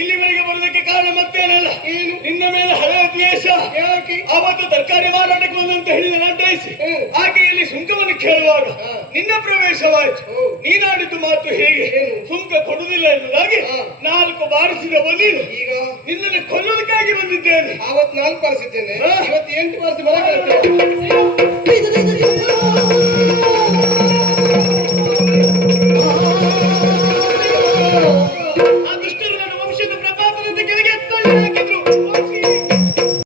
ಇಲ್ಲಿವರೆಗೆ ಬರುವುದಕ್ಕೆ ಕಾರಣ ಮತ್ತೇನಲ್ಲ, ನಿನ್ನ ಮೇಲೆ ಹಳೆ ದ್ವೇಷ. ಅವತ್ತು ತರಕಾರಿ ಮಾರಾಟಕ್ಕೆ ಬಂದಂತ ಹೇಳಿದ ನಡ್ಡಾಯಿಸಿ ಆಕೆಯಲ್ಲಿ ಸುಂಕವನ್ನು ಕೇಳುವಾಗ ನಿನ್ನ ಪ್ರವೇಶವಾಯಿತು. ನೀನಾಡಿದ್ದು ಮಾತು ಹೇಗೆ? ಸುಂಕ ಕೊಡುವುದಿಲ್ಲ ಎನ್ನುವುದಾಗಿ 4 ಬಾರಿಸಿದ ನೀನು ಈಗ ನಿನ್ನನ್ನು ಕೊಲ್ಲೋದಕ್ಕಾಗಿ ಬಂದಿದ್ದೇನೆ. ಅವತ್ತು 4 ಬಾರಿಸಿದ್ದೇನೆ, ಇವತ್ತು 8 ಬಾರಿಸಿ